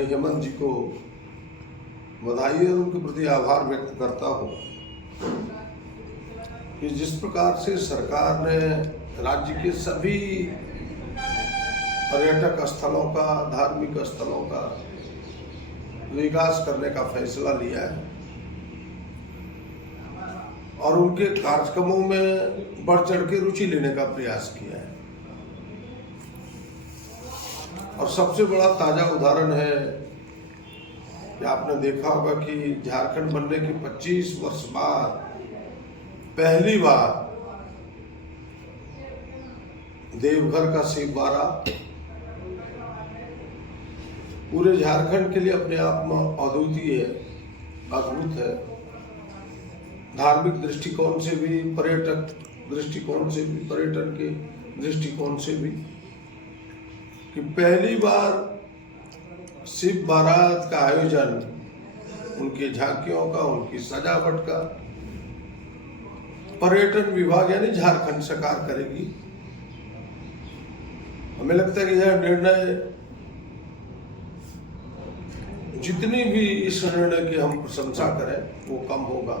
मैं हेमंत जी को बधाई और उनके प्रति आभार व्यक्त करता हूँ कि जिस प्रकार से सरकार ने राज्य के सभी पर्यटक स्थलों का, धार्मिक स्थलों का विकास करने का फैसला लिया है और उनके कार्यक्रमों में बढ़ चढ़ के रुचि लेने का प्रयास किया है। और सबसे बड़ा ताजा उदाहरण है कि आपने देखा होगा कि झारखंड बनने के 25 वर्ष बाद पहली बार देवघर का शिव बारा पूरे झारखंड के लिए अपने आप में अद्वितीय है, अद्भुत है। धार्मिक दृष्टिकोण से भी, पर्यटक दृष्टिकोण से भी, पर्यटन के दृष्टिकोण से भी, कि पहली बार शिव बारात का आयोजन, उनके झांकियों का, उनकी सजावट का पर्यटन विभाग यानी झारखंड सरकार करेगी। हमें लगता है कि यह निर्णय, जितनी भी इस निर्णय की हम प्रशंसा करें वो कम होगा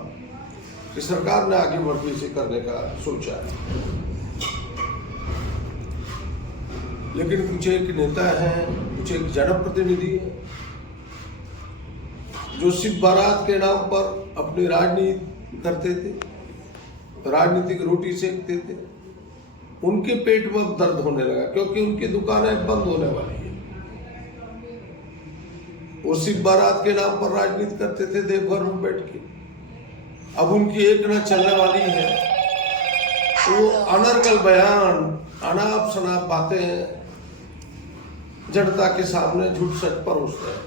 कि सरकार ने आगे बढ़ के इसे करने का सोचा है। लेकिन कुछ एक नेता है, कुछ एक जनप्रतिनिधि है जो शिव बारात के नाम पर अपनी राजनीति करते थे, राजनीतिक रोटी सेकते थे। उनके पेट में दर्द होने लगा क्योंकि उनकी दुकानें बंद होने वाली है। वो शिव बारात के नाम पर राजनीति करते थे देवघर में बैठ के, अब उनकी एक न चलने वाली है। वो अनर्गल बयान, अनाप शनाप बातें जनता के सामने झूठ सच परोस रहे हैं।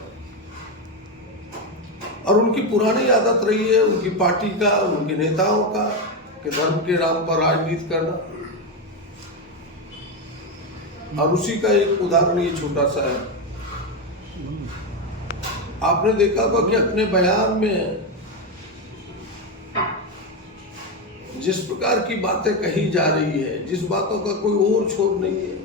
और उनकी पुरानी आदत रही है, उनकी पार्टी का, उनके नेताओं का, कि धर्म के नाम पर राजनीति करना। और उसी का एक उदाहरण ये छोटा सा है। आपने देखा होगा कि अपने बयान में जिस प्रकार की बातें कही जा रही है, जिस बातों का कोई और छोर नहीं है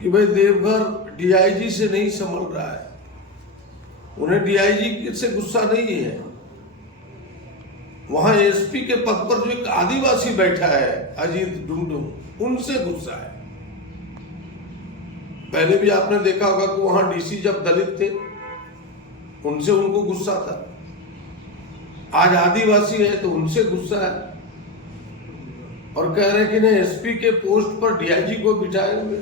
कि भाई देवघर डीआईजी से नहीं संभल रहा है, उन्हें डीआईजी से गुस्सा नहीं है। वहां एसपी के पद पर जो एक आदिवासी बैठा है अजीत डुमडुम, उनसे गुस्सा है। पहले भी आपने देखा होगा कि वहां डीसी जब दलित थे उनसे उनको गुस्सा था, आज आदिवासी है तो उनसे गुस्सा है। और कह रहे हैं कि नहीं, एसपी के पोस्ट पर डीआईजी को बिठाए हुए।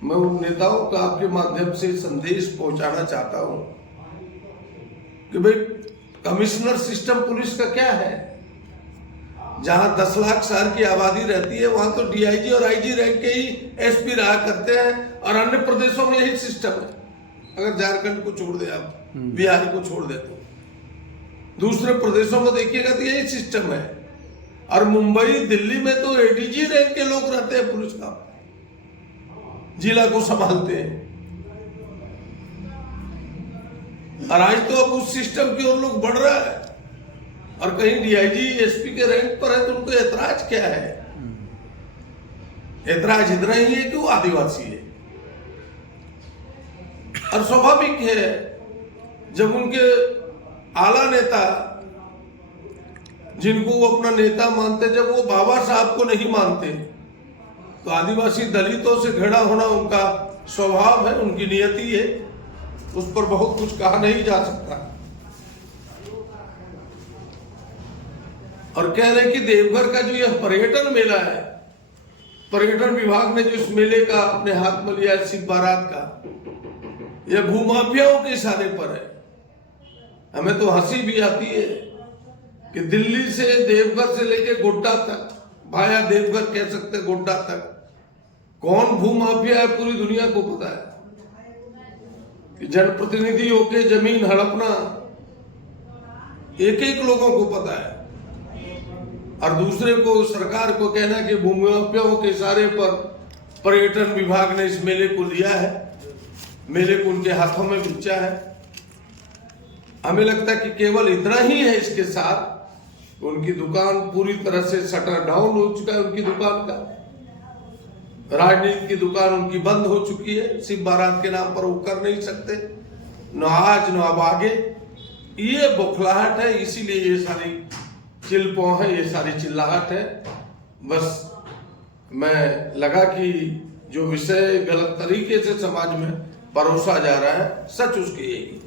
मैं उन नेताओं का आपके माध्यम से संदेश पहुंचाना चाहता हूं कि भाई कमिश्नर सिस्टम पुलिस का क्या है? जहां 10 लाख शहर की आबादी रहती है वहां तो डीआईजी और आईजी रैंक के ही एसपी रहा करते हैं, और अन्य प्रदेशों में यही सिस्टम है। अगर झारखंड को छोड़ दे, आप बिहार को छोड़ दे, तो दूसरे प्रदेशों में देखिएगा तो यही सिस्टम है। और मुंबई, दिल्ली में तो एडीजी रैंक के लोग रहते हैं, पुलिस का जिला को संभालते हैं। और आज तो अब उस सिस्टम की ओर लोग बढ़ रहा है, और कहीं डीआईजी एसपी के रैंक पर है तो उनको ऐतराज क्या है? ऐतराज इतना ही है कि वो आदिवासी है। और स्वाभाविक है जब उनके आला नेता, जिनको वो अपना नेता मानते, जब वो बाबा साहब को नहीं मानते, तो आदिवासी दलितों से घृणा होना उनका स्वभाव है, उनकी नियति है, उस पर बहुत कुछ कहा नहीं जा सकता। और कह रहे कि देवघर का जो यह पर्यटन मेला है, पर्यटन विभाग ने जो इस मेले का अपने हाथ में लिया है, शिव बारात का, यह भूमाफियाओं के इशारे पर है। हमें तो हंसी भी आती है कि दिल्ली से, देवघर से लेके गोड्डा तक, भाया देवघर कह सकते गोड्डा तक, कौन भूमाफिया है पूरी दुनिया को पता है। कि जनप्रतिनिधि होके जमीन हड़पना एक एक लोगों को पता है, और दूसरे को, सरकार को कहना कि भूमाफियाओं के इशारे पर पर्यटन विभाग ने इस मेले को लिया है, मेले को उनके हाथों में बेचा है। हमें लगता है कि केवल इतना ही है इसके साथ, उनकी दुकान पूरी तरह से शटर डाउन हो चुका है उनकी दुकान का। राजनीति की दुकान उनकी बंद हो चुकी है, सिर्फ बारात के नाम पर वो कर नहीं सकते, न आज न अब आगे। ये बौखलाहट है, इसीलिए ये सारी चिल्पों है, ये सारी चिल्लाहट है। बस मैं लगा कि जो विषय गलत तरीके से समाज में परोसा जा रहा है, सच उसकी यही